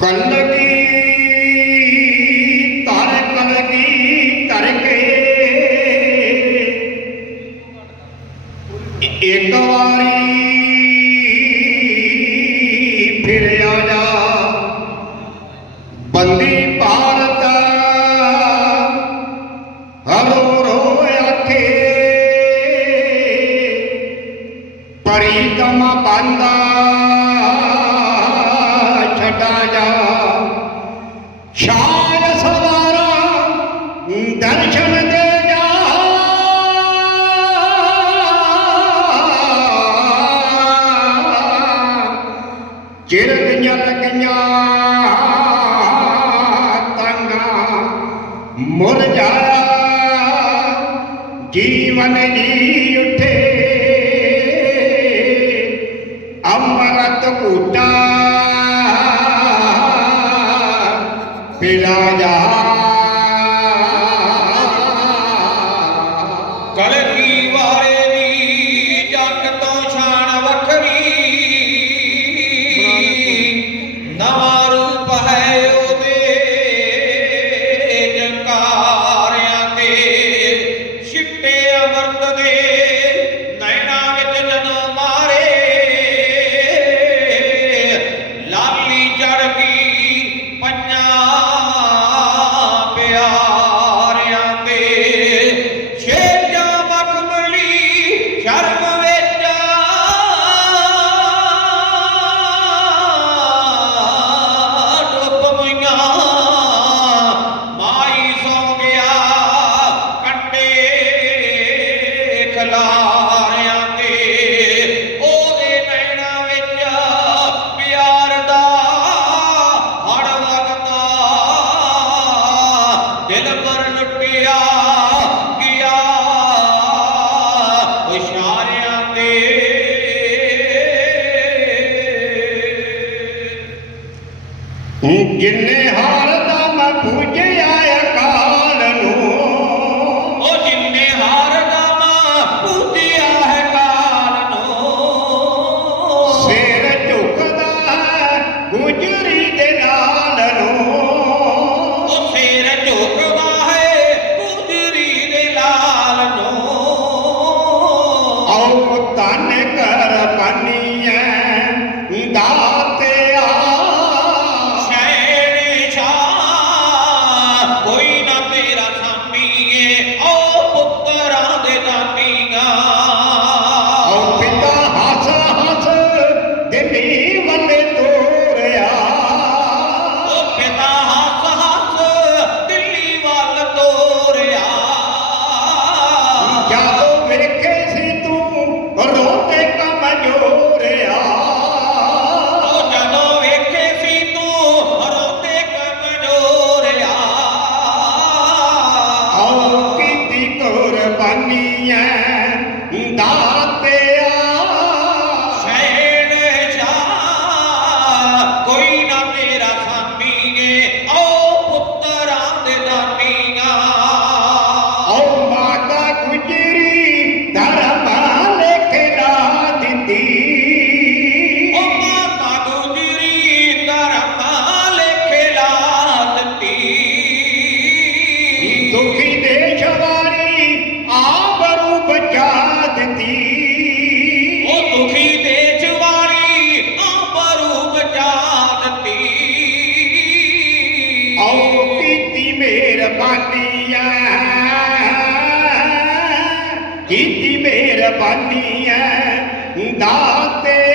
ਕਲਗੀ ਤਰ ਕਲਗੀ ਤਰ ਕੇ ਇੱਕ ਵਾਰੀ ਫਿਰ ਆ ਜਾ ਬੰਦੀ ਭਾਰਤ, ਹਰੋ ਰੋ ਆਖੇ। ਪਰਿਕਮਾ ਬੰਦਾ। ਲੱਗਾ ਜਾ। ਸ਼ਾਨ ਸਵਾਰਾ ਦਰਸ਼ਨ ਦੇ ਜਾ। ਚਿਰ ਜਲ ਗਈਆਂ ਤੰਗਾ ਮੁਰ ਜਾ ਜੀਵਨ ਦੀ got it. હું ગિરને હાર ਕੀਤੀ ਮਿਹਰਬਾਨੀ ਐ ਦਾਤੇ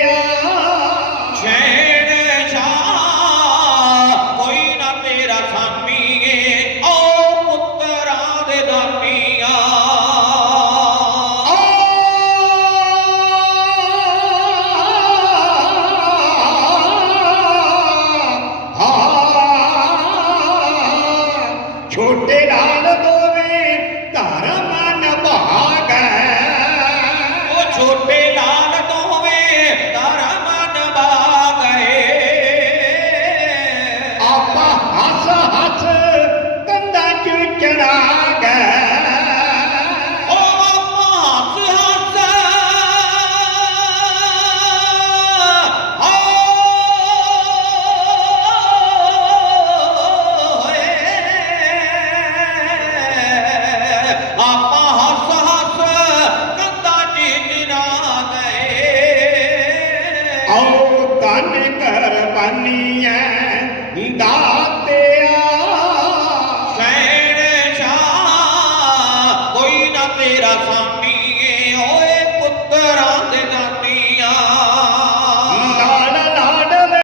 خلافہ